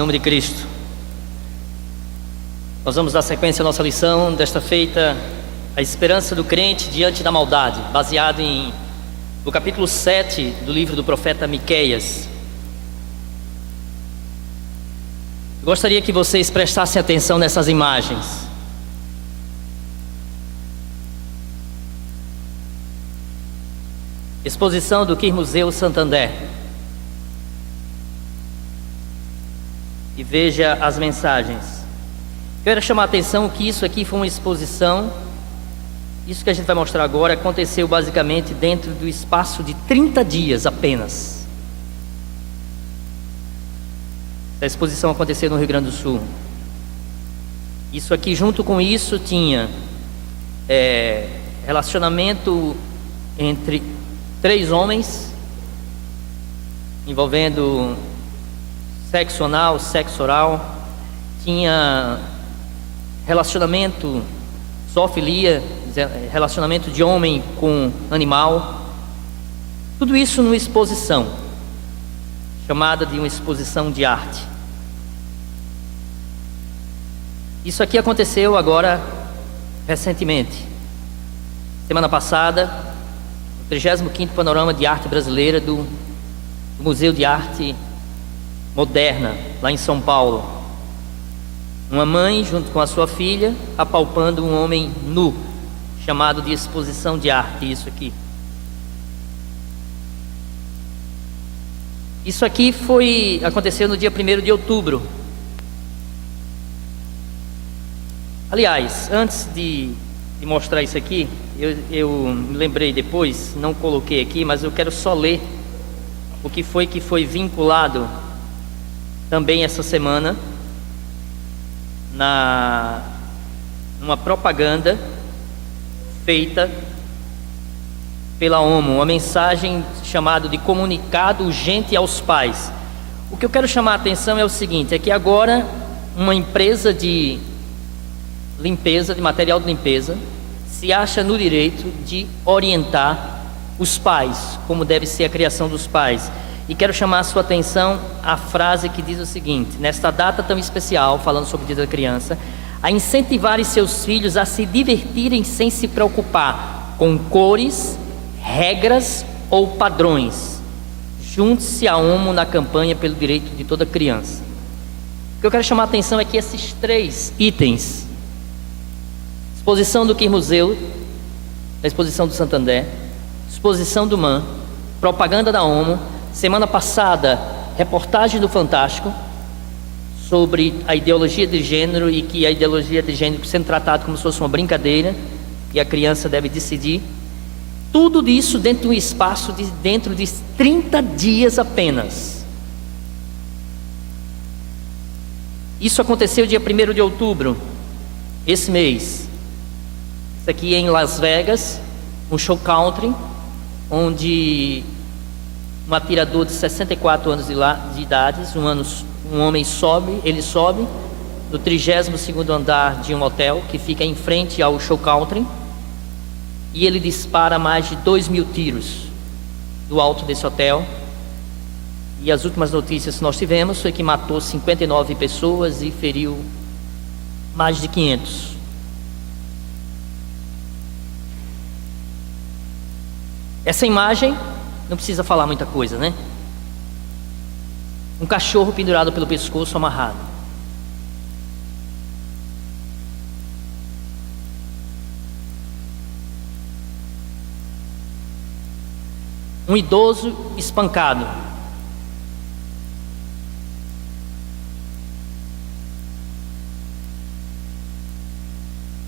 em nome de Cristo. Nós vamos dar sequência à nossa lição desta feita, a esperança do crente diante da maldade, baseado no capítulo 7 do livro do profeta Miqueias. Eu gostaria que vocês prestassem atenção nessas imagens. Exposição do Museu Santander. E veja as mensagens. Quero chamar a atenção que isso aqui foi uma exposição. Isso que a gente vai mostrar agora aconteceu basicamente dentro do espaço de 30 dias apenas. Essa exposição aconteceu no Rio Grande do Sul. Isso aqui, junto com isso, tinha relacionamento entre 3 homens, envolvendo sexo anal, sexo oral. Tinha relacionamento, zoofilia, relacionamento de homem com animal. Tudo isso numa exposição, chamada de uma exposição de arte. Isso aqui aconteceu agora, recentemente. Semana passada, o 35º Panorama de Arte Brasileira do Museu de Arte Moderna, lá em São Paulo. Uma mãe, junto com a sua filha, apalpando um homem nu, chamado de exposição de arte, isso aqui. Isso aqui aconteceu no dia 1º de outubro. Aliás, antes de mostrar isso aqui, eu me lembrei depois, não coloquei aqui, mas eu quero só ler o que foi vinculado também essa semana numa propaganda feita pela ONU, uma mensagem chamada de comunicado urgente aos pais. O que eu quero chamar a atenção é o seguinte, é que agora uma empresa de limpeza, de material de limpeza, se acha no direito de orientar os pais, como deve ser a criação dos pais. E quero chamar a sua atenção à frase que diz o seguinte: nesta data tão especial, falando sobre o Dia da Criança, a incentivarem seus filhos a se divertirem sem se preocupar com cores, regras ou padrões. Junte-se à ONU na campanha pelo direito de toda criança. O que eu quero chamar a atenção é que esses 3 itens, exposição do Museu, a exposição do Santander, exposição do MAN, propaganda da ONU, semana passada, reportagem do Fantástico sobre a ideologia de gênero, e que a ideologia de gênero sendo tratada como se fosse uma brincadeira e a criança deve decidir. Tudo isso dentro de um espaço dentro de 30 dias apenas. Isso aconteceu dia 1º de outubro, esse mês. Isso aqui é em Las Vegas, um show country, onde um atirador de 64 anos de idade, um homem sobe no 32º andar de um hotel que fica em frente ao show country, e ele dispara mais de 2.000 tiros do alto desse hotel. E as últimas notícias que nós tivemos foi que matou 59 pessoas e feriu mais de 500. Essa imagem não precisa falar muita coisa, né? Um cachorro pendurado pelo pescoço, amarrado. Um idoso espancado.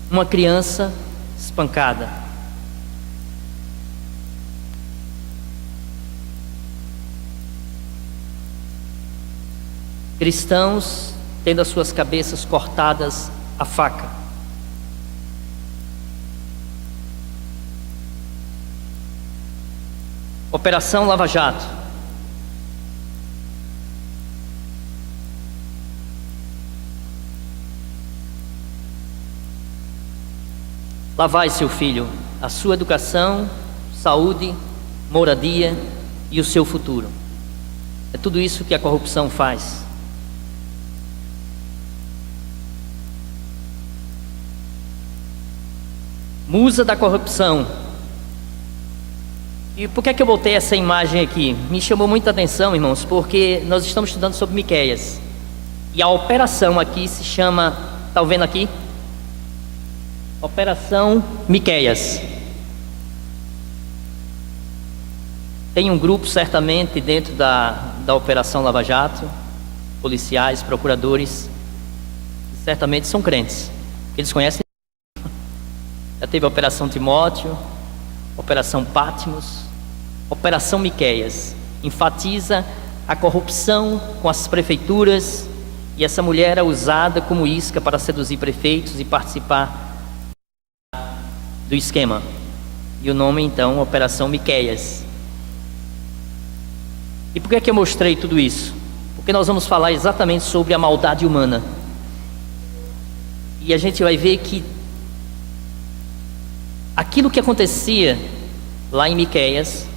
Uma criança espancada. Cristãos tendo as suas cabeças cortadas à faca. Operação Lava Jato. Lá vai, seu filho, a sua educação, saúde, moradia e o seu futuro. É tudo isso que a corrupção faz. musa da corrupção. E por que é que eu botei essa imagem aqui? Me chamou muita atenção, irmãos, porque nós estamos estudando sobre Miqueias. E a operação aqui se chama, está vendo aqui? Operação Miqueias. Tem um grupo certamente dentro da Operação Lava Jato, policiais, procuradores, que certamente são crentes. Eles conhecem. Já teve a Operação Timóteo, Operação Patmos, Operação Miqueias. Enfatiza a corrupção com as prefeituras, e essa mulher é usada como isca para seduzir prefeitos e participar do esquema. E o nome então, Operação Miqueias. E por que é que eu mostrei tudo isso? Porque nós vamos falar exatamente sobre a maldade humana. E a gente vai ver que aquilo que acontecia lá em Miqueias,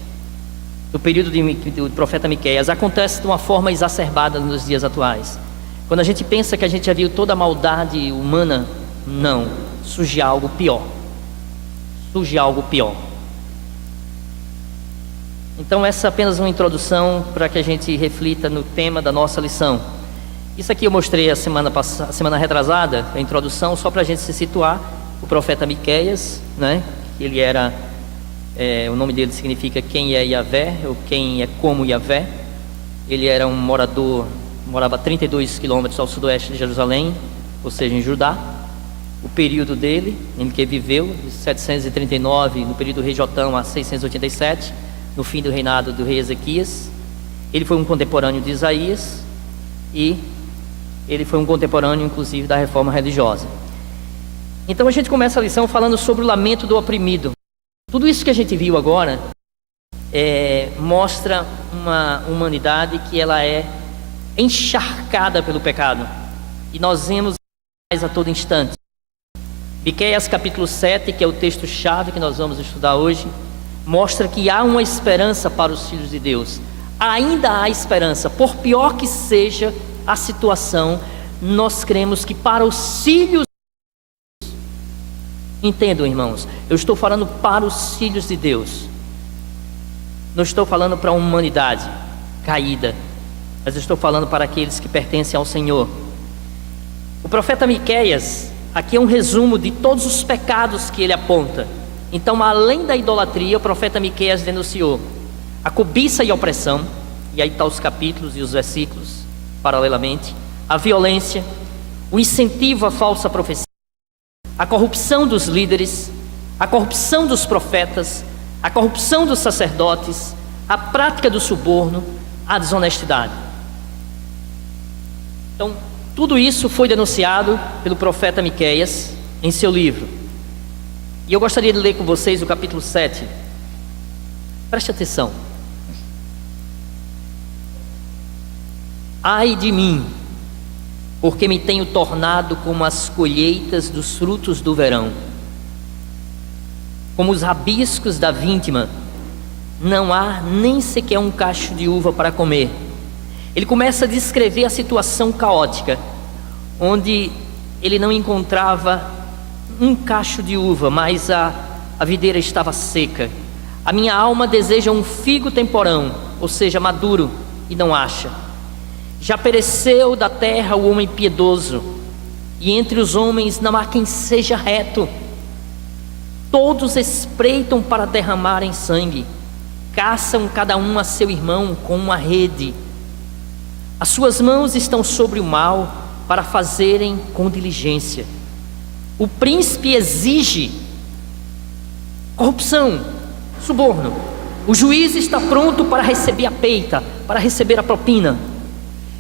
no período do profeta Miqueias, acontece de uma forma exacerbada nos dias atuais. Quando a gente pensa que a gente já viu toda a maldade humana, não, surge algo pior. Surge algo pior. Então essa é apenas uma introdução para que a gente reflita no tema da nossa lição. Isso aqui eu mostrei a semana retrasada, a introdução, só para a gente se situar. O profeta Miqueias, né? Ele era, o nome dele significa quem é Yahvé, ou quem é como Yahvé. Ele era um morava a 32 quilômetros ao sudoeste de Jerusalém, ou seja, em Judá. O período dele, em que viveu, de 739, no período do rei Jotão, a 687, no fim do reinado do rei Ezequias. Ele foi um contemporâneo de Isaías e ele foi um contemporâneo, inclusive, da reforma religiosa. Então a gente começa a lição falando sobre o lamento do oprimido. Tudo isso que a gente viu agora mostra uma humanidade que ela é encharcada pelo pecado, e nós vemos mais a todo instante. Miqueias capítulo 7, que é o texto-chave que nós vamos estudar hoje, mostra que há uma esperança para os filhos de Deus. Ainda há esperança, por pior que seja a situação, nós cremos que para os filhos, entendam, irmãos, eu estou falando para os filhos de Deus, não estou falando para a humanidade caída, mas eu estou falando para aqueles que pertencem ao Senhor. O profeta Miqueias, aqui é um resumo de todos os pecados que ele aponta. Então, além da idolatria, o profeta Miqueias denunciou a cobiça e a opressão, e aí estão os capítulos e os versículos paralelamente, a violência, o incentivo à falsa profecia, a corrupção dos líderes, a corrupção dos profetas, a corrupção dos sacerdotes, a prática do suborno, a desonestidade. Então, tudo isso foi denunciado pelo profeta Miqueias em seu livro. E eu gostaria de ler com vocês o capítulo 7. Preste atenção. Ai de mim, porque me tenho tornado como as colheitas dos frutos do verão, como os rabiscos da vintima, não há nem sequer um cacho de uva para comer. Ele começa a descrever a situação caótica, onde ele não encontrava um cacho de uva, mas a videira estava seca. A minha alma deseja um figo temporão, ou seja, maduro, e não acha. Já pereceu da terra o homem piedoso, e entre os homens não há quem seja reto. Todos espreitam para derramarem sangue, caçam cada um a seu irmão com uma rede. As suas mãos estão sobre o mal para fazerem com diligência. O príncipe exige corrupção, suborno. O juiz está pronto para receber a peita, para receber a propina.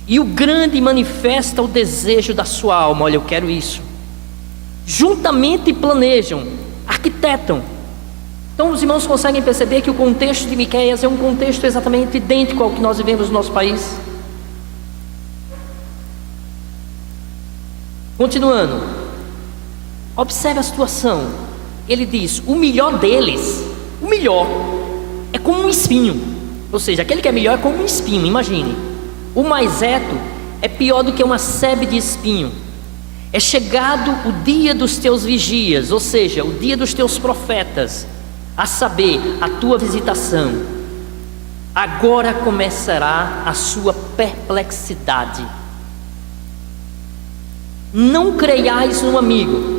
E o grande manifesta o desejo da sua alma. Olha, eu quero isso. Juntamente planejam, arquitetam. Então os irmãos conseguem perceber que o contexto de Miqueias é um contexto exatamente idêntico ao que nós vivemos no nosso país. Continuando, observe a situação. Ele diz: o melhor deles, o melhor, é como um espinho. Ou seja, aquele que é melhor é como um espinho, imagine. O mais reto é pior do que uma sebe de espinho. É chegado o dia dos teus vigias, ou seja, o dia dos teus profetas, a saber, a tua visitação. Agora começará a sua perplexidade. Não creiais no amigo,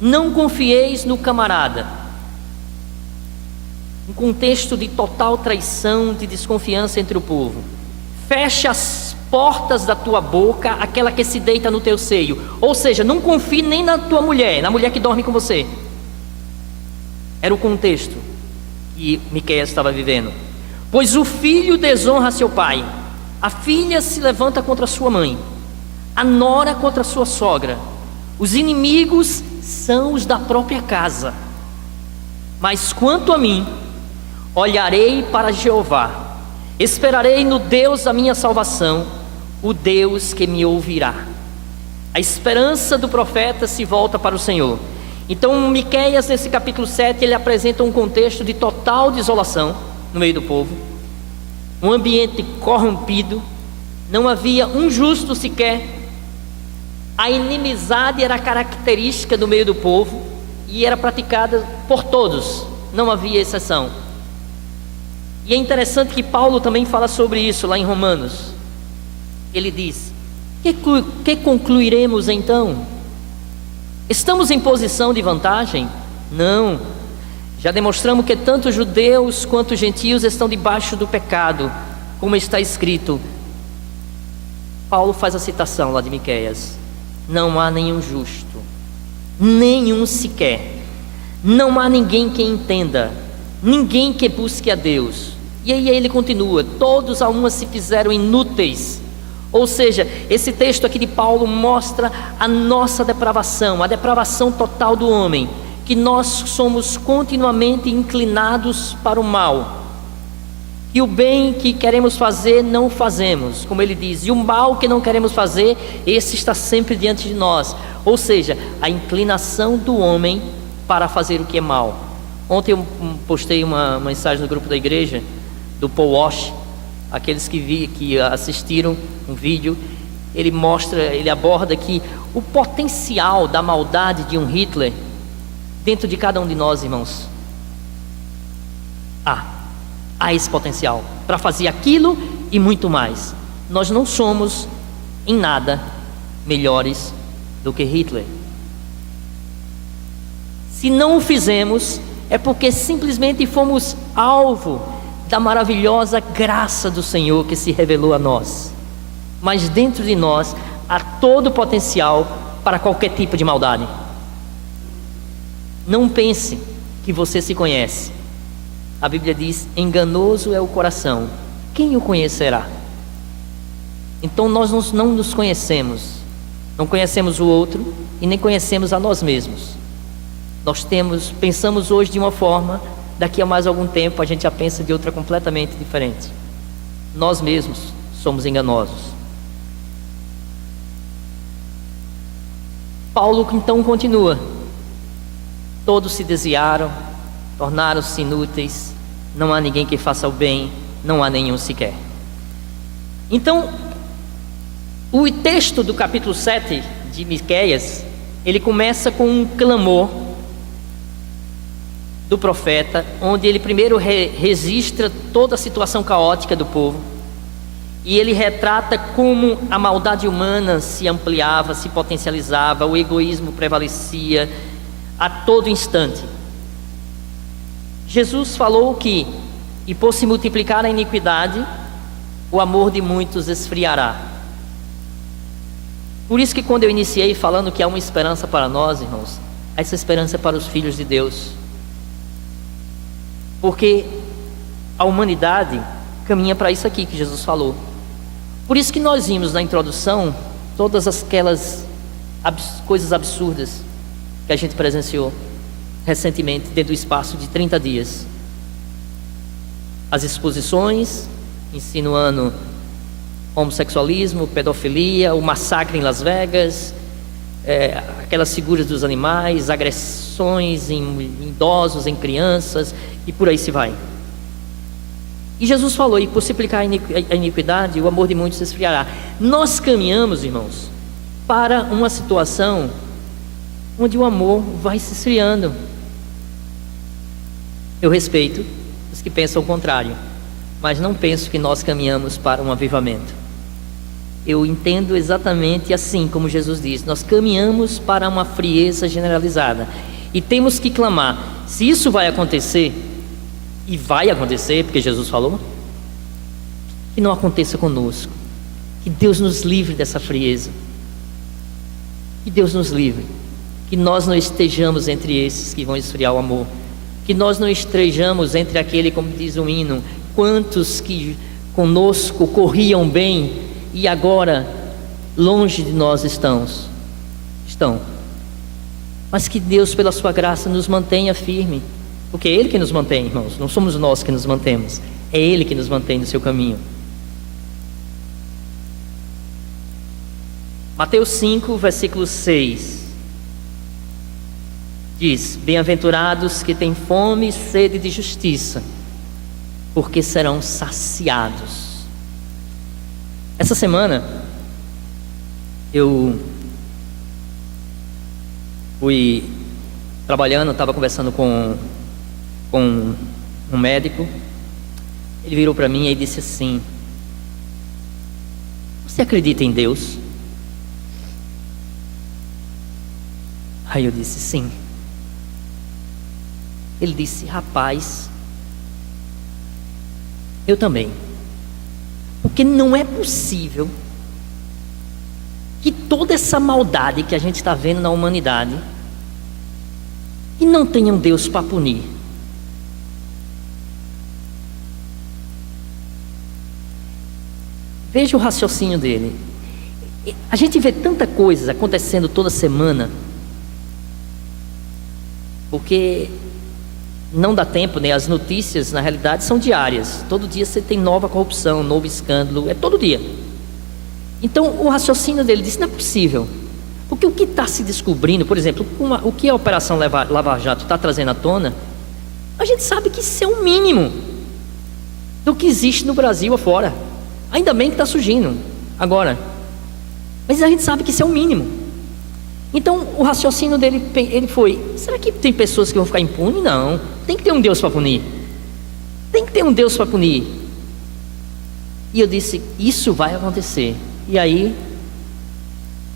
não confieis no camarada. Um contexto de total traição, de desconfiança entre o povo. Fecha as portas da tua boca aquela que se deita no teu seio. Ou seja, não confie nem na tua mulher, na mulher que dorme com você. Era o contexto que Miqueias estava vivendo. Pois o filho desonra seu pai, a filha se levanta contra sua mãe, a nora contra sua sogra. Os inimigos são os da própria casa. Mas quanto a mim, olharei para Jeová, esperarei no Deus da minha salvação, o Deus que me ouvirá. A esperança do profeta se volta para o Senhor. Então Miqueias, nesse capítulo 7, ele apresenta um contexto de total desolação no meio do povo, um ambiente corrompido, não havia um justo sequer. A inimizade era característica do meio do povo e era praticada por todos, não havia exceção. E é interessante que Paulo também fala sobre isso lá em Romanos. Ele diz: que concluiremos então? Estamos em posição de vantagem? Não. Já demonstramos que tanto judeus quanto gentios estão debaixo do pecado, como está escrito. Paulo faz a citação lá de Miqueias: não há nenhum justo, nenhum sequer. Não há ninguém que entenda, ninguém que busque a Deus. E aí ele continua: todos a uma se fizeram inúteis. Ou seja, esse texto aqui de Paulo mostra a nossa depravação, a depravação total do homem, que nós somos continuamente inclinados para o mal, que o bem que queremos fazer não fazemos, como ele diz, e o mal que não queremos fazer, esse está sempre diante de nós. Ou seja, a inclinação do homem para fazer o que é mal. Ontem eu postei uma mensagem no grupo da igreja do Paul Walsh. Aqueles que assistiram um vídeo, ele aborda que o potencial da maldade de um Hitler dentro de cada um de nós, irmãos. Há esse potencial para fazer aquilo e muito mais. Nós não somos em nada melhores do que Hitler. Se não o fizemos, é porque simplesmente fomos alvo da maravilhosa graça do Senhor que se revelou a nós. Mas dentro de nós há todo o potencial para qualquer tipo de maldade. Não pense que você se conhece. A Bíblia diz: enganoso é o coração, quem o conhecerá? Então nós não nos conhecemos, não conhecemos o outro e nem conhecemos a nós mesmos. Pensamos hoje de uma forma, daqui a mais algum tempo a gente já pensa de outra completamente diferente. Nós mesmos somos enganosos. Paulo então continua: todos se desviaram, tornaram-se inúteis, não há ninguém que faça o bem, não há nenhum sequer. Então, o texto do capítulo 7 de Miqueias, ele começa com um clamor do profeta, onde ele primeiro registra toda a situação caótica do povo, e ele retrata como a maldade humana se ampliava, se potencializava, o egoísmo prevalecia a todo instante. Jesus falou que, e por se multiplicar a iniquidade, o amor de muitos esfriará. Por isso que quando eu iniciei falando que há uma esperança para nós, irmãos, essa esperança é para os filhos de Deus. Porque a humanidade caminha para isso aqui que Jesus falou. Por isso que nós vimos na introdução todas aquelas coisas absurdas que a gente presenciou recentemente, dentro do espaço de 30 dias. As exposições insinuando homossexualismo, pedofilia, o massacre em Las Vegas, aquelas figuras dos animais, agressões em idosos, em crianças, e por aí se vai. E Jesus falou: e por multiplicar a iniquidade, o amor de muitos se esfriará. Nós caminhamos, irmãos, para uma situação onde o amor vai se esfriando. Eu respeito os que pensam o contrário, mas não penso que nós caminhamos para um avivamento. Eu entendo exatamente assim como Jesus diz: nós caminhamos para uma frieza generalizada, e temos que clamar. Se isso vai acontecer, e vai acontecer, porque Jesus falou, que não aconteça conosco, que Deus nos livre dessa frieza, que Deus nos livre, que nós não estejamos entre esses que vão esfriar o amor, que nós não estejamos entre aquele, como diz o hino, quantos que conosco corriam bem e agora longe de nós estão. Mas que Deus, pela sua graça, nos mantenha firme, porque é Ele que nos mantém, irmãos, não somos nós que nos mantemos, é Ele que nos mantém no seu caminho. Mateus 5, versículo 6 diz: bem-aventurados que têm fome e sede de justiça, porque serão saciados. Essa semana eu fui trabalhando, estava conversando com um médico. Ele virou para mim e disse assim: você acredita em Deus? Aí eu disse sim. Ele disse: rapaz, eu também. Porque não é possível que toda essa maldade que a gente está vendo na humanidade, e não tenha um Deus para punir. Veja o raciocínio dele. A gente vê tanta coisa acontecendo toda semana, porque não dá tempo, né? As notícias, na realidade, são diárias. Todo dia você tem nova corrupção, novo escândalo, é todo dia. Então, o raciocínio dele disse: não é possível. Porque o que está se descobrindo, por exemplo, o que a Operação Lava Jato está trazendo à tona, a gente sabe que isso é o mínimo do que existe no Brasil afora. Ainda bem que está surgindo agora, mas a gente sabe que isso é o mínimo. Então o raciocínio dele ele foi: será que tem pessoas que vão ficar impunes? Não, tem que ter um Deus para punir. Tem que ter um Deus para punir. E eu disse: isso vai acontecer. E aí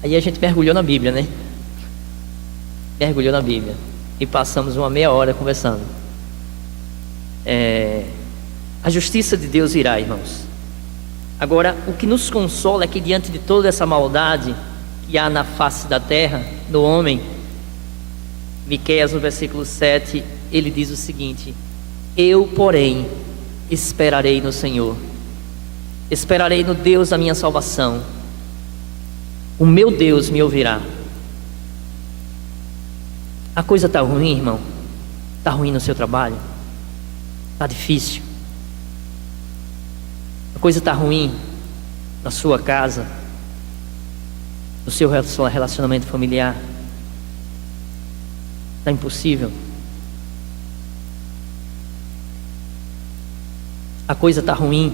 a gente mergulhou na Bíblia, né? Mergulhou na Bíblia e passamos uma meia hora conversando. A justiça de Deus virá, irmãos. Agora, o que nos consola é que diante de toda essa maldade que há na face da terra, no homem, Miqueias no versículo 7, ele diz o seguinte: eu, porém, esperarei no Senhor, esperarei no Deus da minha salvação, o meu Deus me ouvirá. A coisa está ruim, irmão? Está ruim no seu trabalho? Está difícil? A coisa está ruim na sua casa, no seu relacionamento familiar? Está impossível? A coisa está ruim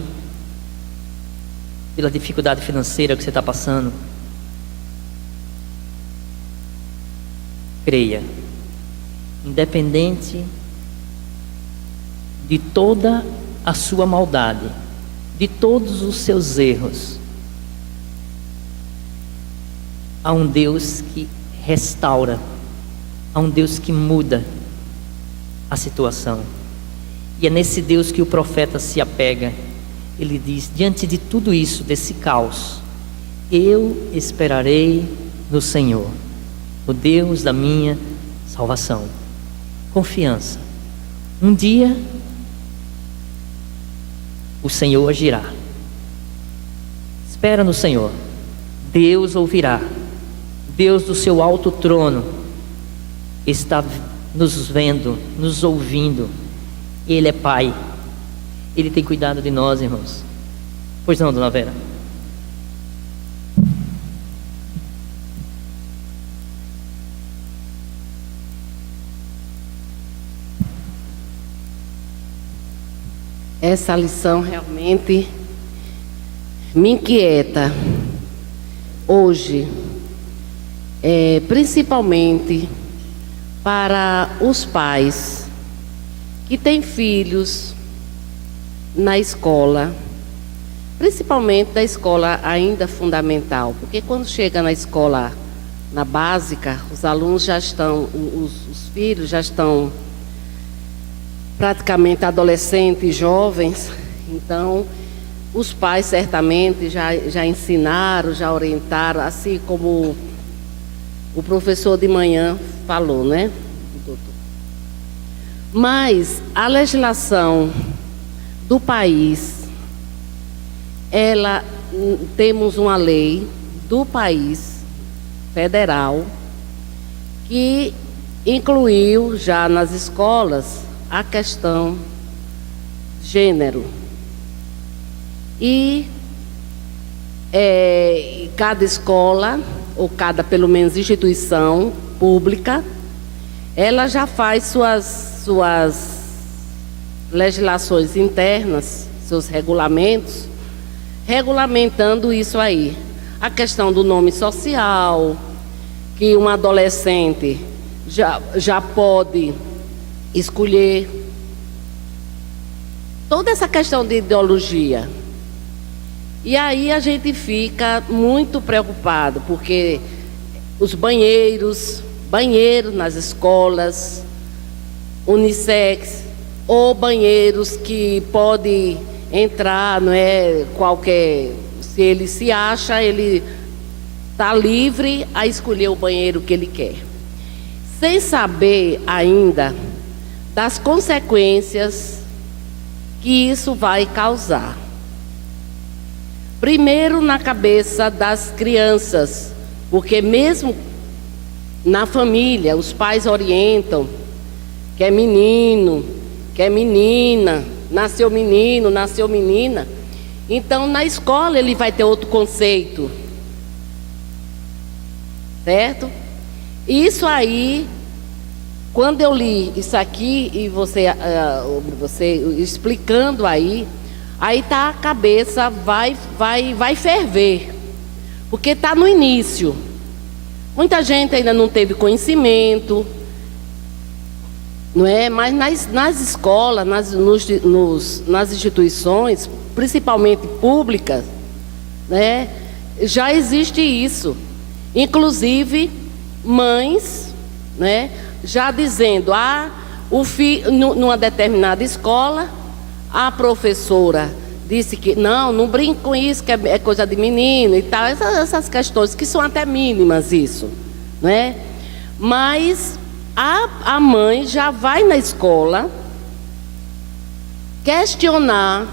pela dificuldade financeira que você está passando? Creia, independente de toda a sua maldade, de todos os seus erros, há um Deus que restaura, há um Deus que muda a situação. E é nesse Deus que o profeta se apega. Ele diz: diante de tudo isso, desse caos, eu esperarei no Senhor, o Deus da minha salvação. Confiança. Um dia o Senhor agirá. Espera no Senhor. Deus ouvirá. Deus do seu alto trono está nos vendo, nos ouvindo. Ele é Pai. Ele tem cuidado de nós, irmãos. Pois não, dona Vera? Essa lição realmente me inquieta. Hoje, principalmente para os pais que têm filhos na escola, principalmente da escola ainda fundamental, porque quando chega na escola, na básica, os alunos já estão, os filhos já estão praticamente adolescentes, jovens. Então, os pais certamente já ensinaram, já orientaram, assim como o professor de manhã falou, né, doutor? Mas a legislação do país, temos uma lei do país federal que incluiu já nas escolas a questão gênero. E cada escola, ou cada, pelo menos, instituição pública, ela já faz suas legislações internas, seus regulamentos, regulamentando isso aí. A questão do nome social, que um adolescente já pode escolher. Toda essa questão de ideologia. E aí a gente fica muito preocupado, porque os banheiros nas escolas, unissex, ou banheiros que pode entrar, não é qualquer, se ele se acha, ele está livre a escolher o banheiro que ele quer, sem saber ainda das consequências que isso vai causar. Primeiro, na cabeça das crianças, porque mesmo na família, os pais orientam que é menino, que é menina, nasceu menino, nasceu menina. Então, na escola, ele vai ter outro conceito, certo? Isso aí, quando eu li isso aqui, e você explicando aí tá, a cabeça vai ferver, porque está no início. Muita gente ainda não teve conhecimento, não é? Mas nas escolas, nas instituições, principalmente públicas, né, já existe isso. Inclusive, mães, né, já dizendo, numa determinada escola, a professora disse que não brinque com isso, que é coisa de menino e tal, essas questões que são até mínimas isso, né? Mas a mãe já vai na escola questionar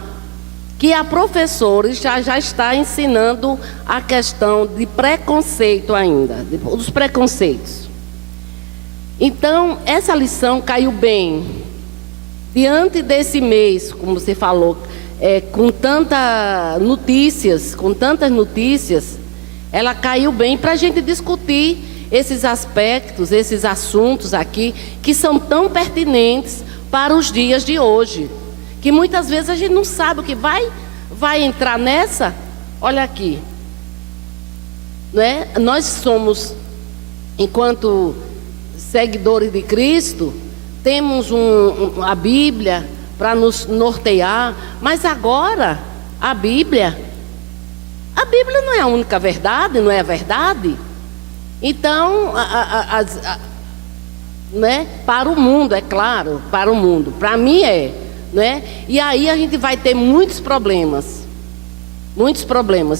que a professora já está ensinando a questão de preconceito ainda, dos preconceitos. Então, essa lição caiu bem. Diante desse mês, como você falou, com tantas notícias, ela caiu bem para a gente discutir esses aspectos, esses assuntos aqui, que são tão pertinentes para os dias de hoje, que muitas vezes a gente não sabe o que vai entrar nessa. Olha aqui, né? Nós somos, enquanto seguidores de Cristo, temos a Bíblia para nos nortear, mas agora a Bíblia não é a única verdade, não é a verdade. Então, né? Para o mundo, é claro, para o mundo, para mim né? E aí a gente vai ter muitos problemas.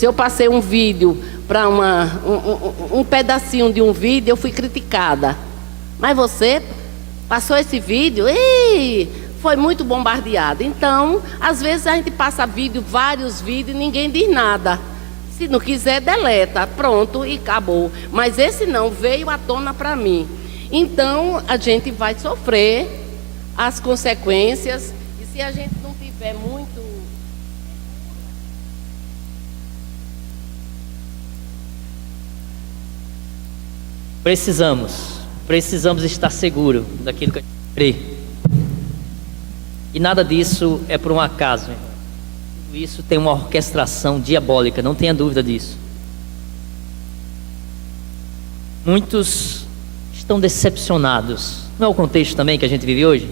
Eu passei um vídeo para um pedacinho de um vídeo, eu fui criticada. Mas você passou esse vídeo e foi muito bombardeado. Então, às vezes a gente passa vários vídeos e ninguém diz nada. Se não quiser, deleta, pronto e acabou. Mas esse não veio à tona para mim. Então, a gente vai sofrer as consequências. E se a gente não tiver muito... Precisamos estar seguros daquilo que a gente crê. E nada disso é por um acaso, irmão. Tudo isso tem uma orquestração diabólica, não tenha dúvida disso. Muitos estão decepcionados. Não é o contexto também que a gente vive hoje?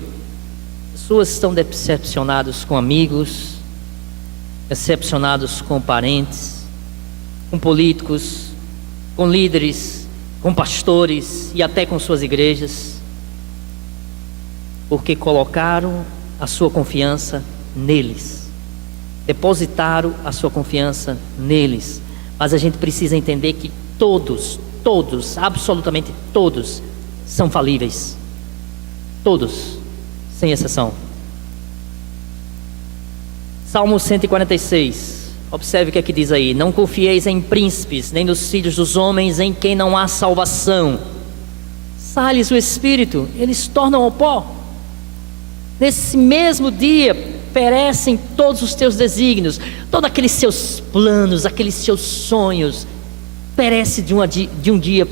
Pessoas estão decepcionadas com amigos, decepcionados com parentes, com políticos, com líderes, com pastores e até com suas igrejas, porque colocaram a sua confiança neles, depositaram a sua confiança neles. Mas a gente precisa entender que todos, absolutamente todos, são falíveis. Todos, sem exceção. Salmo 146. Observe o que é que diz aí: não confieis em príncipes, nem nos filhos dos homens, em quem não há salvação. Sai-lhes o espírito, eles tornam ao pó. Nesse mesmo dia perecem todos os teus desígnios, todos aqueles seus planos, aqueles seus sonhos, perece de um dia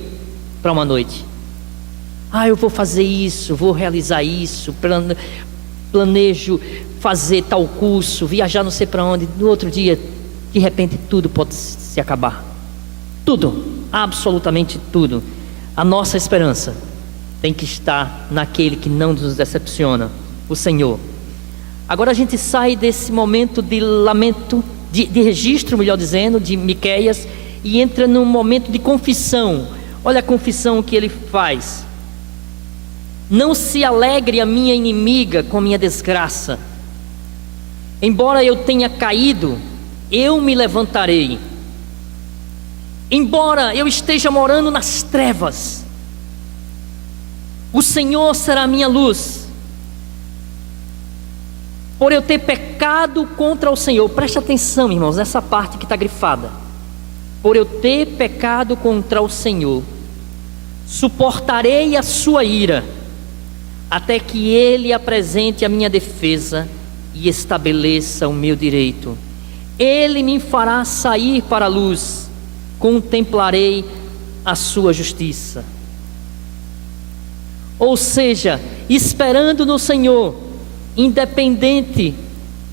para uma noite. Eu vou fazer isso, vou realizar isso, planejo fazer tal curso, viajar não sei para onde. No outro dia, de repente, tudo pode se acabar. Tudo, absolutamente tudo. A nossa esperança tem que estar naquele que não nos decepciona, o Senhor. Agora a gente sai desse momento de lamento, de registro, melhor dizendo, de Miqueias, e entra num momento de confissão. Olha a confissão que ele faz: não se alegre a minha inimiga com a minha desgraça. Embora eu tenha caído, eu me levantarei. Embora eu esteja morando nas trevas, o Senhor será a minha luz. Por eu ter pecado contra o Senhor, preste atenção, irmãos, nessa parte que está grifada. Por eu ter pecado contra o Senhor, suportarei a sua ira, até que Ele apresente a minha defesa e estabeleça o meu direito. Ele me fará sair para a luz, contemplarei a sua justiça. Ou seja, esperando no Senhor, independente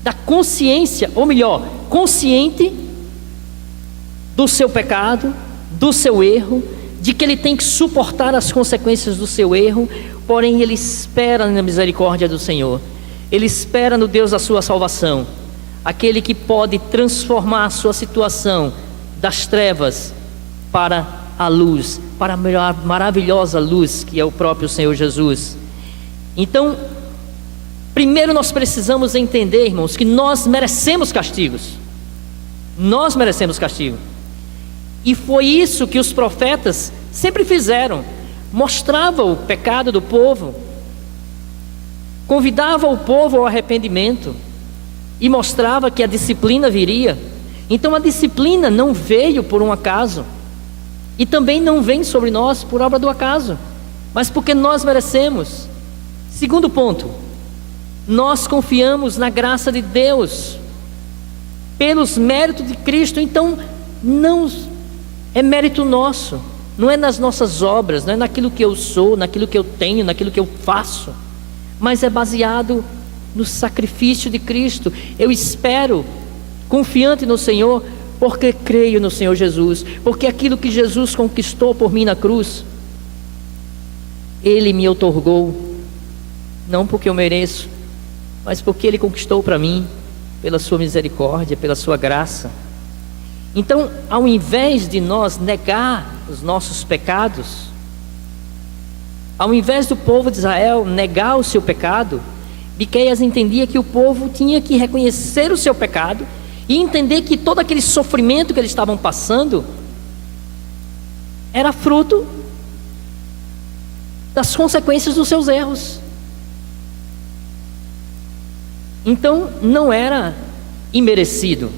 da consciência, ou melhor, consciente do seu pecado, do seu erro, de que ele tem que suportar as consequências do seu erro, porém ele espera na misericórdia do Senhor, ele espera no Deus da sua salvação, aquele que pode transformar a sua situação das trevas para a luz, para a maravilhosa luz que é o próprio Senhor Jesus. Então, primeiro nós precisamos entender, irmãos, que nós merecemos castigos. Nós merecemos castigo. E foi isso que os profetas sempre fizeram. Mostravam o pecado do povo, convidava o povo ao arrependimento e mostrava que a disciplina viria. Então a disciplina não veio por um acaso, e também não vem sobre nós por obra do acaso, mas porque nós merecemos. Segundo ponto, nós confiamos na graça de Deus, pelos méritos de Cristo. Então não é mérito nosso, não é nas nossas obras, não é naquilo que eu sou, naquilo que eu tenho, naquilo que eu faço, mas é baseado no sacrifício de Cristo. Eu espero, confiante no Senhor, porque creio no Senhor Jesus, porque aquilo que Jesus conquistou por mim na cruz, Ele me outorgou, não porque eu mereço, mas porque Ele conquistou para mim, pela sua misericórdia, pela sua graça. Então, ao invés de nós negar os nossos pecados, ao invés do povo de Israel negar o seu pecado, Miqueias entendia que o povo tinha que reconhecer o seu pecado e entender que todo aquele sofrimento que eles estavam passando era fruto das consequências dos seus erros. Então não era imerecido.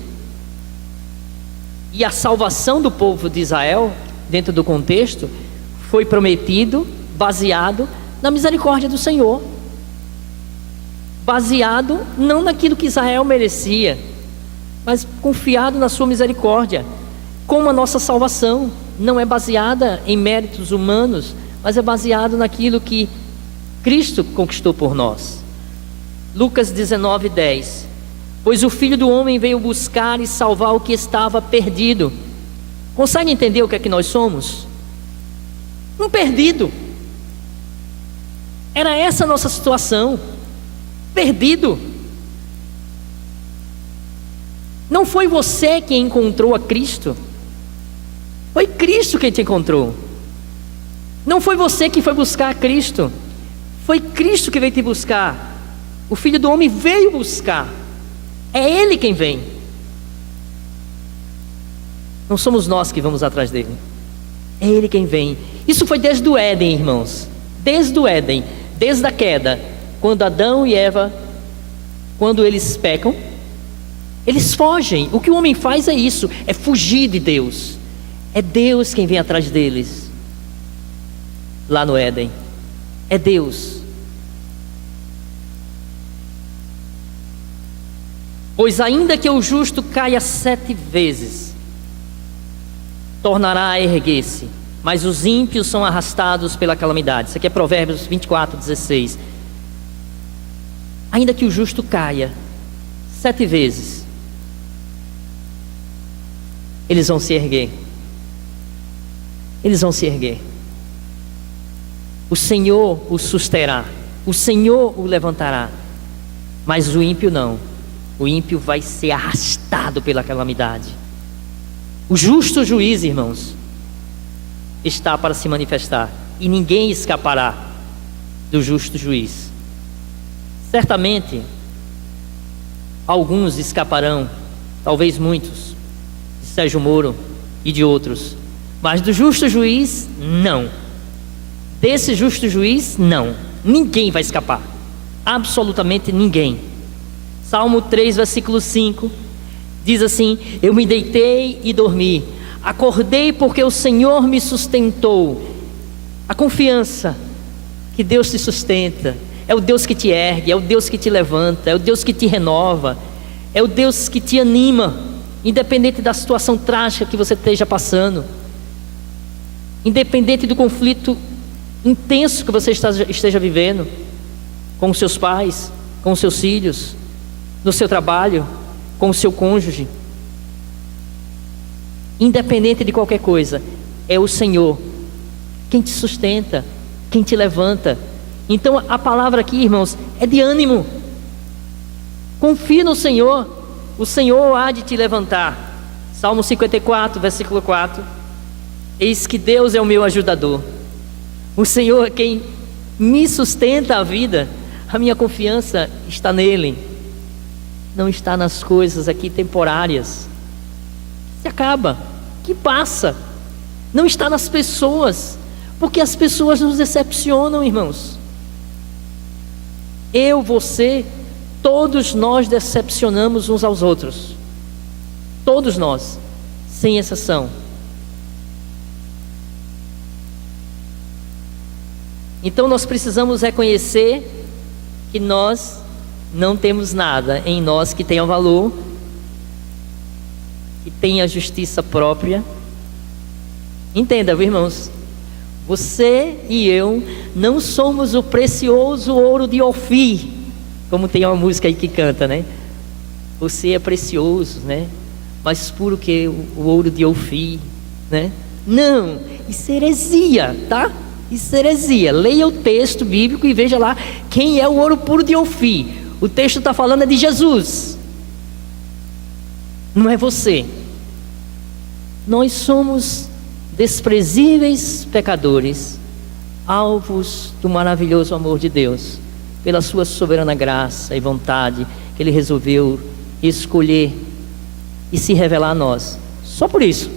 E a salvação do povo de Israel, dentro do contexto, foi prometido baseado na misericórdia do Senhor, baseado não naquilo que Israel merecia, mas confiado na sua misericórdia. Como a nossa salvação não é baseada em méritos humanos, mas é baseado naquilo que Cristo conquistou por nós. Lucas 19:10. Pois o Filho do Homem veio buscar e salvar o que estava perdido. Consegue entender o que é que nós somos? Um perdido. Era essa a nossa situação. Perdido. Não foi você quem encontrou a Cristo. Foi Cristo quem te encontrou. Não foi você que foi buscar a Cristo. Foi Cristo que veio te buscar. O Filho do Homem veio buscar. É Ele quem vem. Não somos nós que vamos atrás dele. É Ele quem vem. Isso foi desde o Éden, irmãos. Desde o Éden, desde a queda. Quando Adão e Eva, quando eles pecam, eles fogem. O que o homem faz é isso, é fugir de Deus. É Deus quem vem atrás deles. Lá no Éden. É Deus. Pois ainda que o justo caia 7 vezes, tornará a erguer-se, mas os ímpios são arrastados pela calamidade. Isso aqui é Provérbios 24:16. Ainda que o justo caia 7 vezes, eles vão se erguer. Eles vão se erguer. O Senhor o susterá, o Senhor o levantará, mas o ímpio não. O ímpio vai ser arrastado pela calamidade. O justo juiz, irmãos, está para se manifestar, e ninguém escapará do justo juiz. Certamente alguns escaparão, talvez muitos, de Sérgio Moro e de outros, mas do justo juiz, não. Desse justo juiz, não. Ninguém vai escapar. Absolutamente ninguém. Salmo 3, versículo 5, diz assim: eu me deitei e dormi, acordei porque o Senhor me sustentou. A confiança que Deus te sustenta, é o Deus que te ergue, é o Deus que te levanta, é o Deus que te renova, é o Deus que te anima, independente da situação trágica que você esteja passando, independente do conflito intenso que você esteja vivendo, com os seus pais, com os seus filhos, no seu trabalho, com o seu cônjuge. Independente de qualquer coisa, é o Senhor quem te sustenta, quem te levanta. Então a palavra aqui, irmãos, é de ânimo. Confie no Senhor, o Senhor há de te levantar. Salmo 54, versículo 4: eis que Deus é o meu ajudador, o Senhor é quem me sustenta a vida. A minha confiança está nele, não está nas coisas aqui temporárias, se acaba, que passa. Não está nas pessoas, porque as pessoas nos decepcionam, irmãos. Eu, você, todos nós decepcionamos uns aos outros. Todos nós, sem exceção. Então nós precisamos reconhecer que nós não temos nada em nós que tenha valor, que tenha justiça própria. Entenda, irmãos, você e eu não somos o precioso ouro de Ofir, como tem uma música aí que canta, né? Você é precioso, né? Mais puro que o ouro de Ofir, né? Não, isso é heresia, tá? Isso é heresia. Leia o texto bíblico e veja lá quem é o ouro puro de Ofir. O texto está falando de Jesus, não é você. Nós somos desprezíveis pecadores, alvos do maravilhoso amor de Deus, pela sua soberana graça e vontade, que Ele resolveu escolher e se revelar a nós. Só por isso,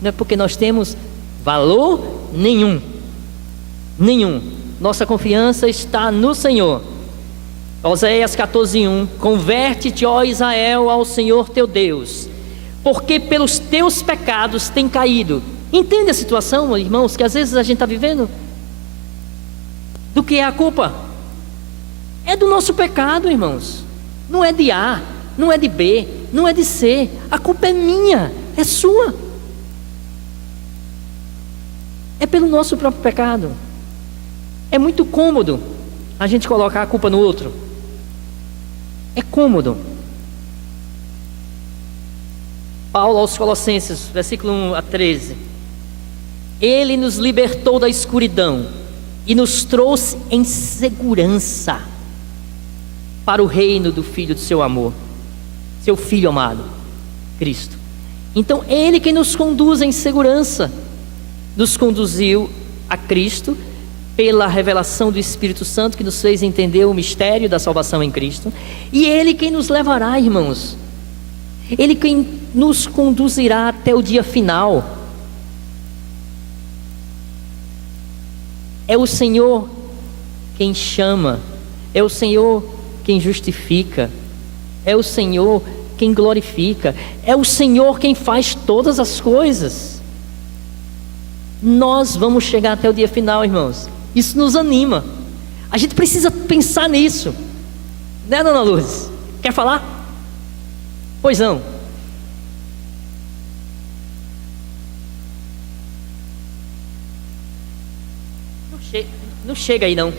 não é porque nós temos valor nenhum. Nenhum. Nossa confiança está no Senhor. Oséias 14:1: converte-te, ó Israel, ao Senhor teu Deus, porque pelos teus pecados tem caído. Entende a situação, irmãos, que às vezes a gente está vivendo? Do que é a culpa? É do nosso pecado, irmãos. Não é de A, não é de B, não é de C. A culpa é minha, é sua. É pelo nosso próprio pecado. É muito cômodo a gente colocar a culpa no outro. É cômodo. Paulo aos Colossenses, versículo 1 a 13: Ele nos libertou da escuridão e nos trouxe em segurança para o reino do Filho do seu amor, seu Filho amado, Cristo. Então Ele quem nos conduz em segurança, nos conduziu a Cristo pela revelação do Espírito Santo que nos fez entender o mistério da salvação em Cristo. E Ele quem nos levará, irmãos, Ele quem nos conduzirá até o dia final. É o Senhor quem chama, é o Senhor quem justifica, é o Senhor quem glorifica, é o Senhor quem faz todas as coisas. Nós vamos chegar até o dia final, irmãos. Isso nos anima. A gente precisa pensar nisso, né, dona Lourdes? Quer falar? Pois não. Não chega aí não.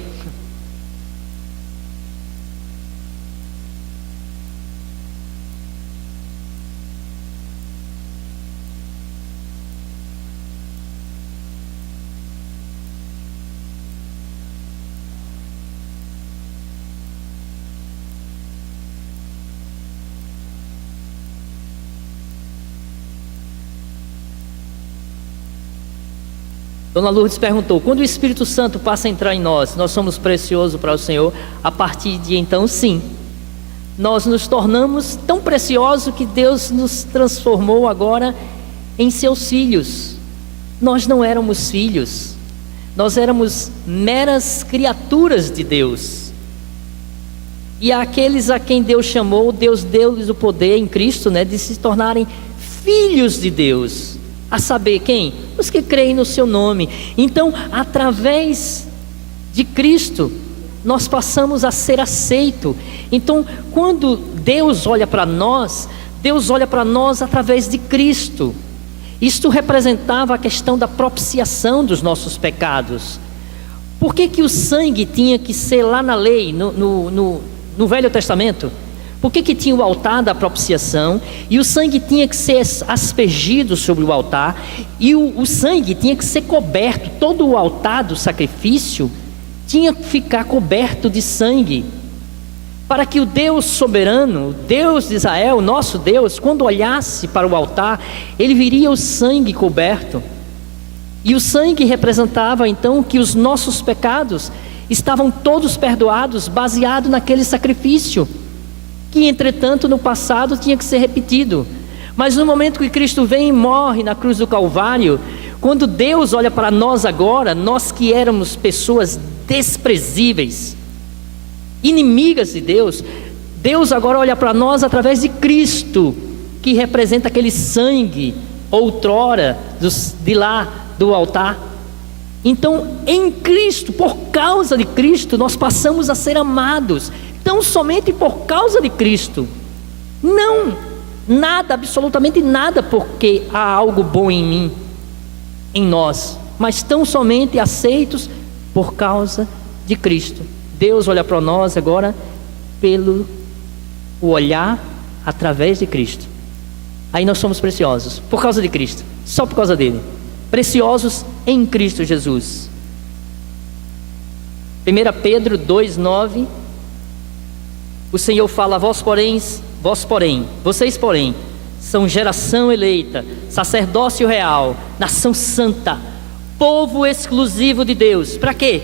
Dona Lourdes perguntou: quando o Espírito Santo passa a entrar em nós, nós somos preciosos para o Senhor? A partir de então, sim. Nós nos tornamos tão preciosos que Deus nos transformou agora em seus filhos. Nós não éramos filhos, nós éramos meras criaturas de Deus. E aqueles a quem Deus chamou, Deus deu-lhes o poder em Cristo, né, de se tornarem filhos de Deus. A saber quem? Os que creem no seu nome. Então, através de Cristo, nós passamos a ser aceito. Então, quando Deus olha para nós, Deus olha para nós através de Cristo. Isto representava a questão da propiciação dos nossos pecados. Por que o sangue tinha que ser lá na lei, no Velho Testamento? Por que tinha o altar da propiciação e o sangue tinha que ser aspergido sobre o altar e o sangue tinha que ser coberto? Todo o altar do sacrifício tinha que ficar coberto de sangue, para que o Deus soberano, o Deus de Israel, nosso Deus, quando olhasse para o altar, ele viria o sangue coberto. E o sangue representava então que os nossos pecados estavam todos perdoados, baseado naquele sacrifício, que entretanto no passado tinha que ser repetido. Mas no momento que Cristo vem e morre na cruz do Calvário, quando Deus olha para nós agora, nós que éramos pessoas desprezíveis, inimigas de Deus, Deus agora olha para nós através de Cristo, que representa aquele sangue outrora de lá do altar. Então em Cristo, por causa de Cristo, nós passamos a ser amados. Tão somente por causa de Cristo, não nada, absolutamente nada, porque há algo bom em mim, em nós, mas tão somente aceitos por causa de Cristo. Deus olha para nós agora pelo olhar através de Cristo. Aí nós somos preciosos por causa de Cristo, só por causa dele, preciosos em Cristo Jesus. 1 Pedro 2:9. O Senhor fala: vocês porém, são geração eleita, sacerdócio real, nação santa, povo exclusivo de Deus. Para quê?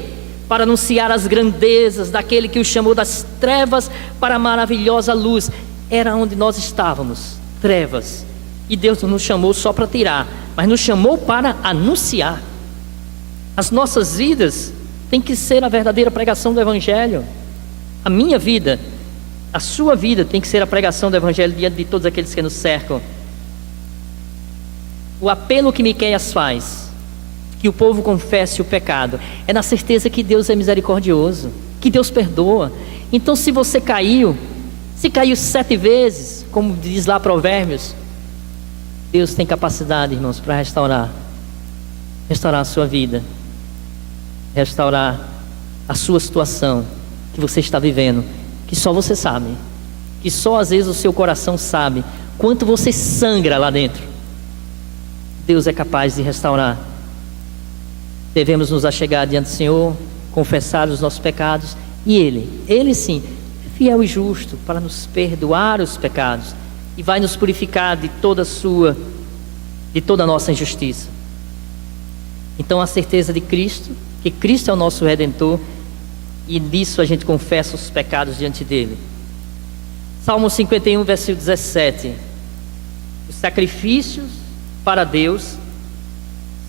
Para anunciar as grandezas daquele que os chamou das trevas para a maravilhosa luz. Era onde nós estávamos, trevas. E Deus não nos chamou só para tirar, mas nos chamou para anunciar. As nossas vidas têm que ser a verdadeira pregação do Evangelho. A minha vida, a sua vida tem que ser a pregação do Evangelho diante de todos aqueles que nos cercam. O apelo que Miqueias faz, que o povo confesse o pecado, é na certeza que Deus é misericordioso, que Deus perdoa. Então se você caiu, se caiu 7 vezes, como diz lá Provérbios, Deus tem capacidade, irmãos, para restaurar a sua vida, restaurar a sua situação que você está vivendo, que só você sabe, que só às vezes o seu coração sabe quanto você sangra lá dentro. Deus é capaz de restaurar devemos nos achegar diante do Senhor, confessar os nossos pecados, e Ele sim, é fiel e justo para nos perdoar os pecados e vai nos purificar de toda a nossa injustiça. Então a certeza de Cristo, que Cristo é o nosso Redentor, e nisso a gente confessa os pecados diante dele. Salmo 51, versículo 17: os sacrifícios para Deus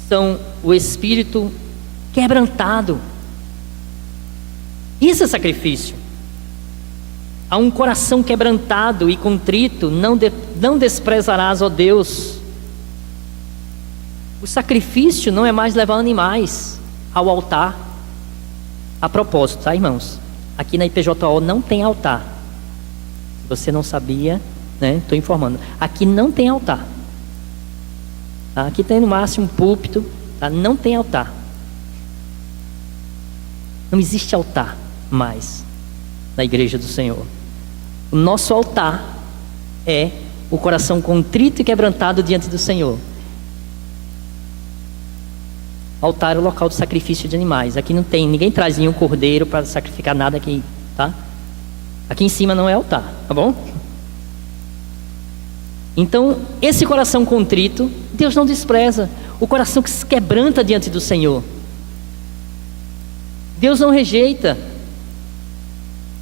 são o espírito quebrantado. Isso é sacrifício. A um coração quebrantado e contrito não desprezarás, ó Deus. O sacrifício não é mais levar animais ao altar. A propósito, tá, irmãos? Aqui na IPJO não tem altar. Se você não sabia, né? Estou informando. Aqui não tem altar. Tá? Aqui tem no máximo um púlpito, tá? Não tem altar. Não existe altar mais na igreja do Senhor. O nosso altar é o coração contrito e quebrantado diante do Senhor. Altar é o local de sacrifício de animais. Aqui não tem, ninguém traz nenhum cordeiro para sacrificar nada aqui, tá? Aqui em cima não é altar, tá bom? Então, esse coração contrito, Deus não despreza. O coração que se quebranta diante do Senhor, Deus não rejeita.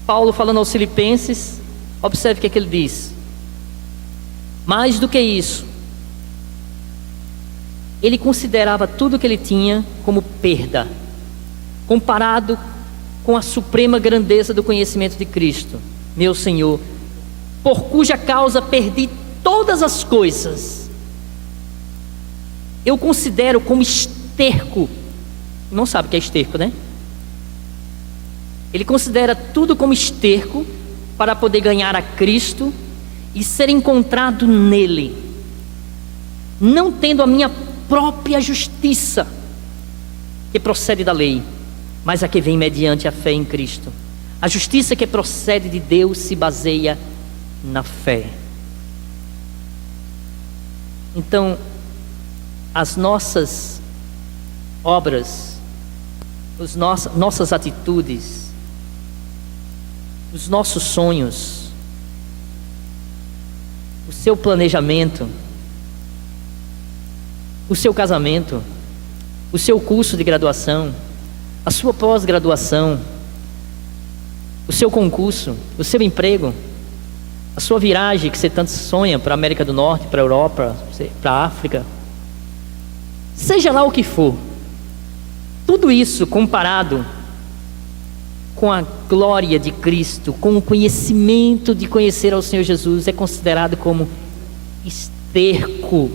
Paulo falando aos Filipenses, observe o que ele diz. Mais do que isso, ele considerava tudo que ele tinha como perda, comparado com a suprema grandeza do conhecimento de Cristo, meu Senhor, por cuja causa perdi todas as coisas. Eu considero como esterco. Não sabe o que é esterco, né? Ele considera tudo como esterco para poder ganhar a Cristo e ser encontrado nele, não tendo a minha própria justiça que procede da lei, mas a que vem mediante a fé em Cristo. A justiça que procede de Deus se baseia na fé. Então, as nossas obras, nossas atitudes, os nossos sonhos, o seu planejamento, o seu casamento, o seu curso de graduação, a sua pós-graduação, o seu concurso, o seu emprego, a sua viagem que você tanto sonha para a América do Norte, para a Europa, para a África, seja lá o que for, tudo isso comparado com a glória de Cristo, com o conhecimento de conhecer ao Senhor Jesus, é considerado como esterco.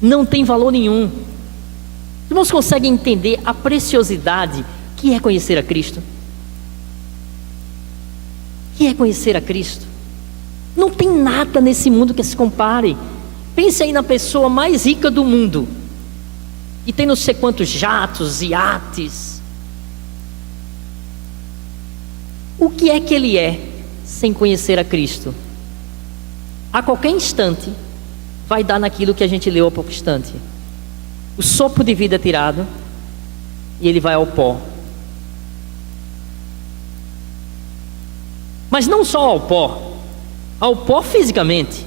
Não tem valor nenhum. Os irmãos conseguem entender a preciosidade que é conhecer a Cristo? Que é conhecer a Cristo? Não tem nada nesse mundo que se compare. Pense aí na pessoa mais rica do mundo e tem não sei quantos jatos, iates. O que é que ele é sem conhecer a Cristo? A qualquer instante vai dar naquilo que a gente leu há pouco instante. O sopro de vida é tirado e ele vai ao pó. Mas não só ao pó fisicamente,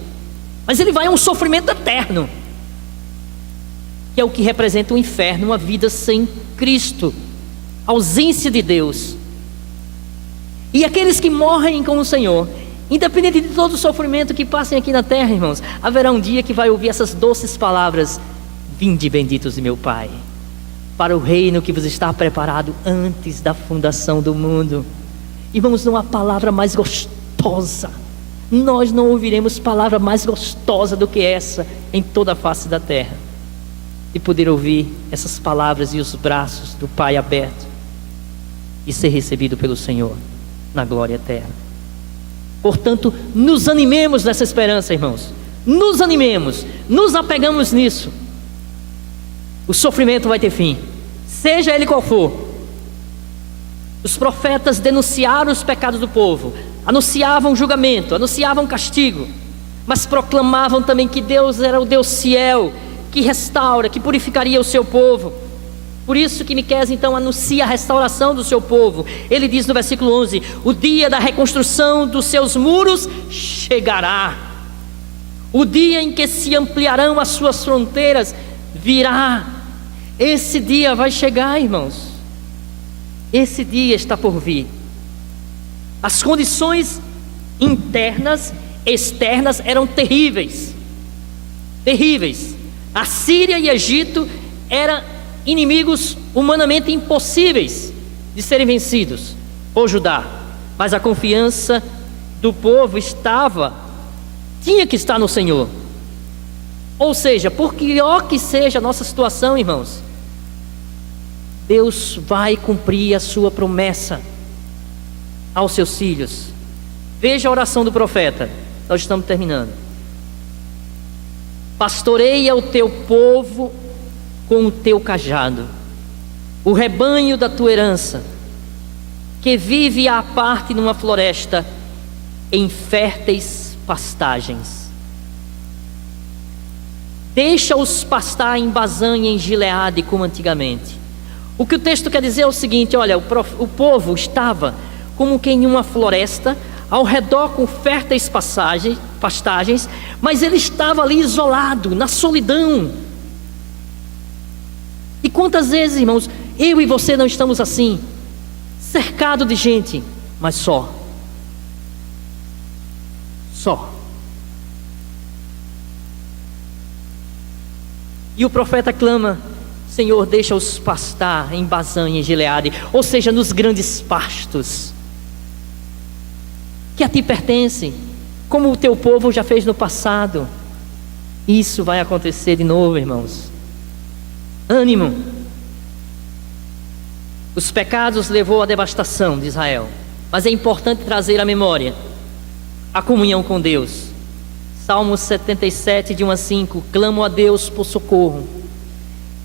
mas ele vai a um sofrimento eterno, que é o que representa o inferno, uma vida sem Cristo, ausência de Deus. E aqueles que morrem com o Senhor, independente de todo o sofrimento que passem aqui na terra, irmãos, haverá um dia que vai ouvir essas doces palavras: vinde benditos de meu Pai, para o reino que vos está preparado antes da fundação do mundo. Irmãos, não há palavra mais gostosa, nós não ouviremos palavra mais gostosa do que essa em toda a face da terra, de poder ouvir essas palavras e os braços do Pai abertos e ser recebido pelo Senhor na glória eterna. Portanto, nos animemos nessa esperança, irmãos, nos animemos, nos apegamos nisso. O sofrimento vai ter fim, seja ele qual for. Os profetas denunciaram os pecados do povo, anunciavam julgamento, anunciavam castigo, mas proclamavam também que Deus era o Deus fiel, que restaura, que purificaria o seu povo. Por isso que Miqueias então anuncia a restauração do seu povo. Ele diz no versículo 11: o dia da reconstrução dos seus muros chegará. O dia em que se ampliarão as suas fronteiras virá. Esse dia vai chegar, irmãos. Esse dia está por vir. As condições internas, externas eram terríveis. Terríveis. A Síria e Egito eram inimigos humanamente impossíveis de serem vencidos por Judá. Mas a confiança do povo tinha que estar no Senhor. Ou seja, por pior que seja a nossa situação, irmãos, Deus vai cumprir a sua promessa aos seus filhos. Veja a oração do profeta. Nós estamos terminando. Pastoreia o teu povo com o teu cajado, o rebanho da tua herança, que vive à parte numa floresta, em férteis pastagens. Deixa-os pastar em Bazã e em Gileade como antigamente. O que o texto quer dizer é o seguinte: olha, o povo estava como que em uma floresta, ao redor com férteis pastagens, mas ele estava ali isolado, na solidão. E quantas vezes, irmãos, eu e você não estamos assim, cercado de gente, mas só. E o profeta clama: Senhor, deixa-os pastar em Bazã e em Gileade, ou seja, nos grandes pastos que a ti pertencem, como o teu povo já fez no passado. Isso vai acontecer de novo, irmãos. Ânimo. Os pecados levou à devastação de Israel, mas é importante trazer à memória a comunhão com Deus. Salmos 77, de 1 a 5. Clamo a Deus por socorro.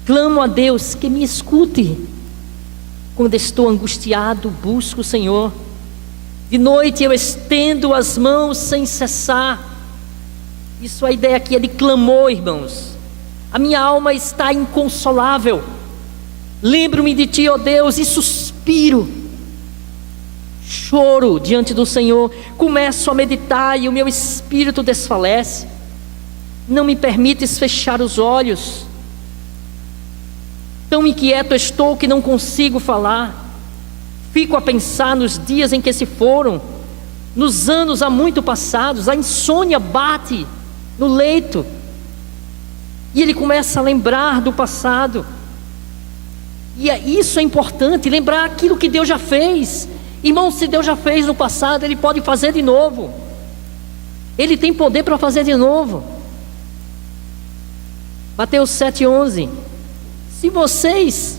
Clamo a Deus que me escute. Quando estou angustiado, busco o Senhor. De noite eu estendo as mãos sem cessar. Isso, a ideia aqui é de clamor, irmãos. A minha alma está inconsolável. Lembro-me de ti, ó Deus, e suspiro. Choro diante do Senhor. Começo a meditar e o meu espírito desfalece. Não me permites fechar os olhos. Tão inquieto estou que não consigo falar. Fico a pensar nos dias em que se foram, nos anos há muito passados. A insônia bate no leito e ele começa a lembrar do passado. E isso é importante, lembrar aquilo que Deus já fez. Irmão, se Deus já fez no passado, Ele pode fazer de novo. Ele tem poder para fazer de novo. Mateus 7,11. Se vocês,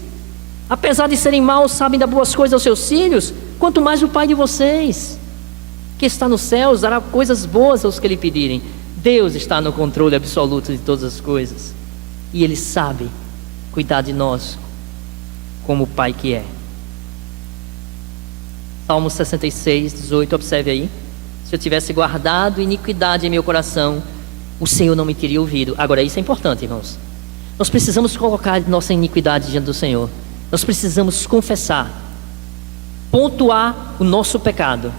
apesar de serem maus, sabem dar boas coisas aos seus filhos, quanto mais o Pai de vocês, que está nos céus, dará coisas boas aos que lhe pedirem. Deus está no controle absoluto de todas as coisas, e Ele sabe cuidar de nós como o Pai que é. Salmo 66, 18, observe aí. Se eu tivesse guardado iniquidade em meu coração, o Senhor não me teria ouvido. Agora, isso é importante, irmãos. Nós precisamos colocar nossa iniquidade diante do Senhor. Nós precisamos confessar, pontuar o nosso pecado.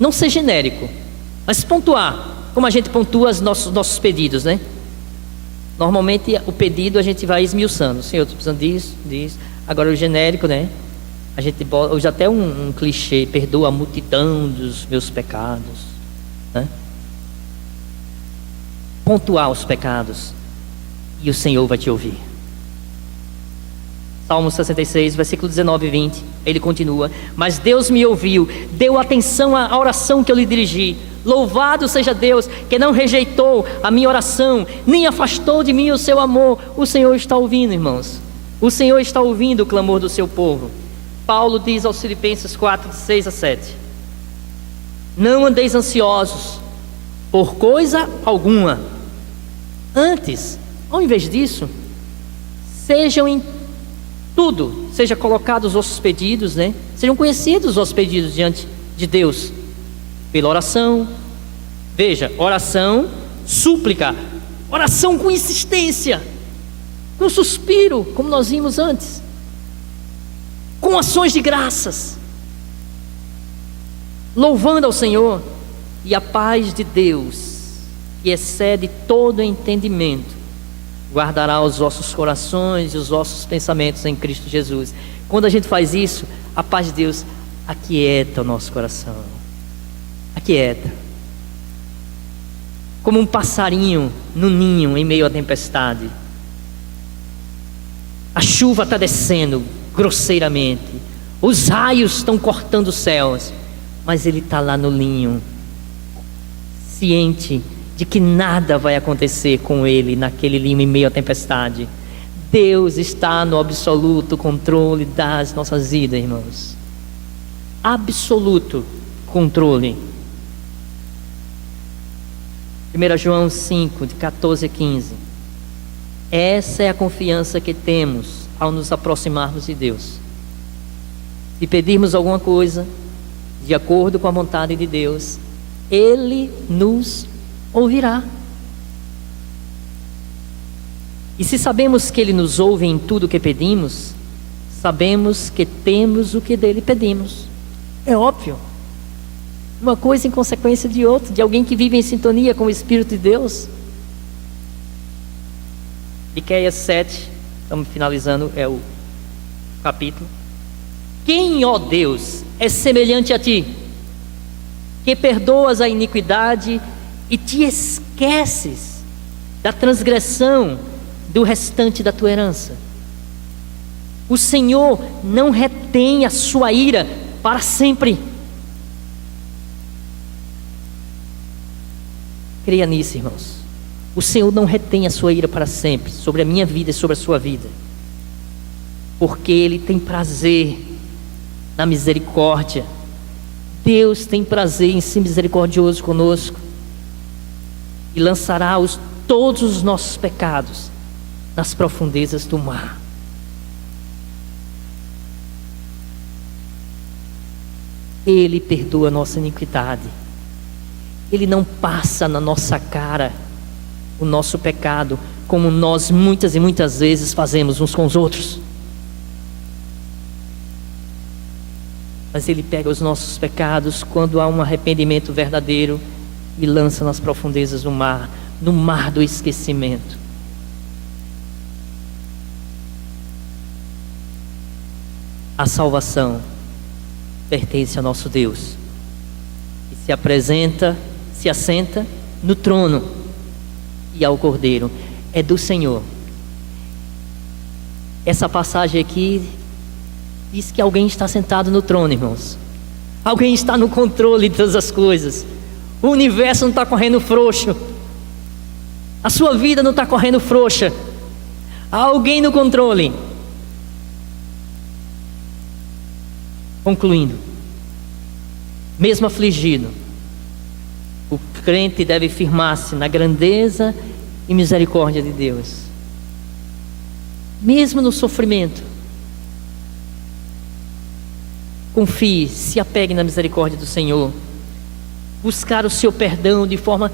Não ser genérico, mas pontuar, como a gente pontua os nossos pedidos, né? Normalmente o pedido a gente vai esmiuçando. Senhor, estou precisando disso. Agora o genérico, né? A gente usa até um clichê: perdoa a multidão dos meus pecados, né? Pontuar os pecados e o Senhor vai te ouvir. Salmo 66, versículo 19 e 20, ele continua: mas Deus me ouviu, deu atenção à oração que eu lhe dirigi. Louvado seja Deus, que não rejeitou a minha oração, nem afastou de mim o seu amor. O Senhor está ouvindo, irmãos. O Senhor está ouvindo o clamor do seu povo. Paulo diz aos Filipenses 4, de 6 a 7: não andeis ansiosos por coisa alguma. Antes, ao invés disso, sejam em tudo, seja colocados os vossos pedidos, né? Sejam conhecidos os vossos pedidos diante de Deus, pela oração. Veja, oração, súplica, oração com insistência, com suspiro, como nós vimos antes, com ações de graças, louvando ao Senhor, e a paz de Deus, que excede todo entendimento, guardará os vossos corações e os vossos pensamentos em Cristo Jesus. Quando a gente faz isso, a paz de Deus aquieta o nosso coração, aquieta, como um passarinho no ninho em meio à tempestade. A chuva está descendo grosseiramente, os raios estão cortando os céus, mas ele está lá no ninho, ciente de que nada vai acontecer com ele naquele ninho em meio à tempestade. Deus está no absoluto controle das nossas vidas, irmãos. Absoluto controle. 1 João 5, de 14 a 15. Essa é a confiança que temos ao nos aproximarmos de Deus. Se pedirmos alguma coisa de acordo com a vontade de Deus, Ele nos ouvirá. E se sabemos que Ele nos ouve em tudo o que pedimos, sabemos que temos o que dele pedimos. É óbvio. Uma coisa em consequência de outra, de alguém que vive em sintonia com o Espírito de Deus. Miqueias 7, estamos finalizando, é o capítulo. Quem, ó Deus, é semelhante a ti, que perdoas a iniquidade e te esqueces da transgressão do restante da tua herança? O Senhor não retém a sua ira para sempre. Creia nisso, irmãos. O Senhor não retém a sua ira para sempre sobre a minha vida e sobre a sua vida, porque Ele tem prazer na misericórdia. Deus tem prazer em ser misericordioso conosco e lançará todos os nossos pecados nas profundezas do mar. Ele perdoa a nossa iniquidade. Ele não passa na nossa cara o nosso pecado, como nós muitas e muitas vezes fazemos uns com os outros. Mas Ele pega os nossos pecados quando há um arrependimento verdadeiro e lança nas profundezas do mar, no mar do esquecimento. A salvação pertence ao nosso Deus, que se assenta no trono e ao Cordeiro. É do Senhor. Essa passagem aqui diz que alguém está sentado no trono, irmãos. Alguém está no controle de todas as coisas. O universo não está correndo frouxo. A sua vida não está correndo frouxa. Há alguém no controle. Concluindo, mesmo afligido, o crente deve firmar-se na grandeza e misericórdia de Deus. Mesmo no sofrimento, confie, se apegue na misericórdia do Senhor. Buscar o seu perdão de forma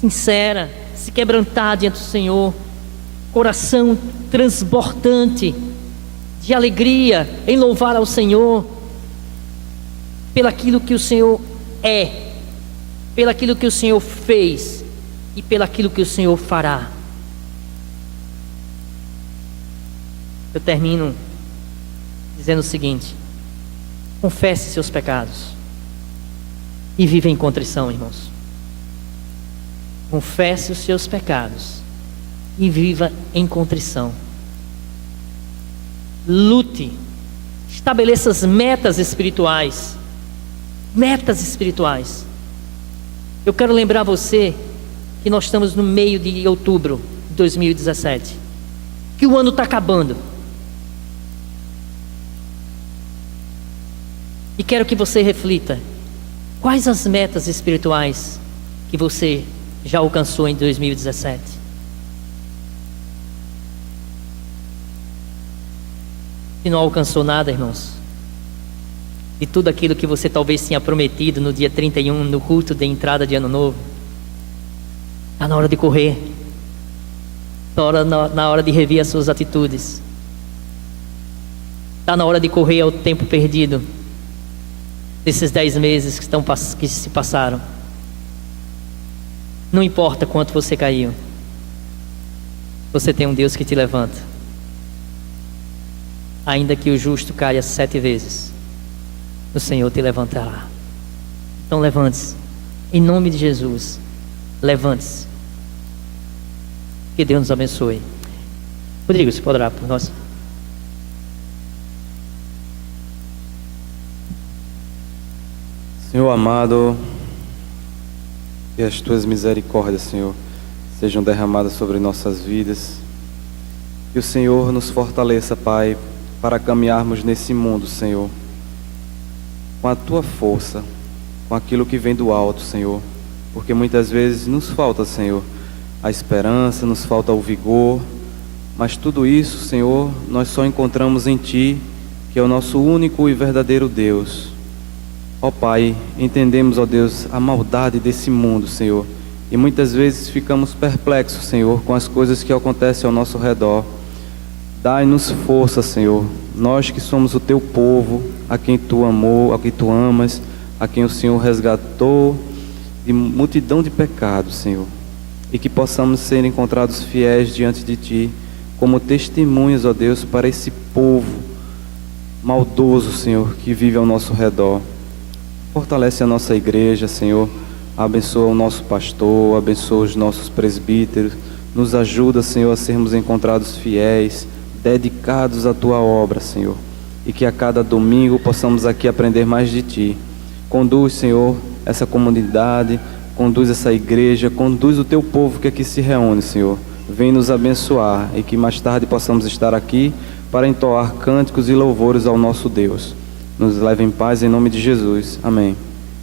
sincera, se quebrantar diante do Senhor, coração transbordante de alegria em louvar ao Senhor pelaquilo que o Senhor é, pelaquilo que o Senhor fez e pelaquilo que o Senhor fará. Eu termino dizendo o seguinte: confesse seus pecados e viva em contrição, irmãos. Confesse os seus pecados e viva em contrição. Lute, estabeleça as metas espirituais. Metas espirituais. Eu quero lembrar você que nós estamos no meio de outubro de 2017, que o ano está acabando. E quero que você reflita: quais as metas espirituais que você já alcançou em 2017? Se não alcançou nada, irmãos, de tudo aquilo que você talvez tinha prometido no dia 31, no culto de entrada de ano novo, está na hora de correr, Está na hora de rever as suas atitudes. Está na hora de correr ao tempo perdido desses 10 meses que se passaram. Não importa quanto você caiu, você tem um Deus que te levanta. Ainda que o justo caia 7 vezes, o Senhor te levantará. Então levante-se, em nome de Jesus, levante-se. Que Deus nos abençoe. Rodrigo, você pode orar por nós? Senhor amado, que as tuas misericórdias, Senhor, sejam derramadas sobre nossas vidas. Que o Senhor nos fortaleça, Pai, para caminharmos nesse mundo, Senhor, com a tua força, com aquilo que vem do alto, Senhor, porque muitas vezes nos falta, Senhor, a esperança, nos falta o vigor, mas tudo isso, Senhor, nós só encontramos em Ti, que é o nosso único e verdadeiro Deus. Ó Pai, entendemos, ó Deus, a maldade desse mundo, Senhor, e muitas vezes ficamos perplexos, Senhor, com as coisas que acontecem ao nosso redor. Dai-nos força, Senhor, nós que somos o Teu povo, a quem Tu amou, a quem Tu amas, a quem o Senhor resgatou de multidão de pecados, Senhor, e que possamos ser encontrados fiéis diante de Ti, como testemunhas, ó Deus, para esse povo maldoso, Senhor, que vive ao nosso redor. Fortalece a nossa igreja, Senhor, abençoa o nosso pastor, abençoa os nossos presbíteros, nos ajuda, Senhor, a sermos encontrados fiéis, dedicados à Tua obra, Senhor, e que a cada domingo possamos aqui aprender mais de Ti. Conduz, Senhor, essa comunidade, conduz essa igreja, conduz o Teu povo que aqui se reúne, Senhor. Vem nos abençoar e que mais tarde possamos estar aqui para entoar cânticos e louvores ao nosso Deus. Nos leve em paz em nome de Jesus. Amém.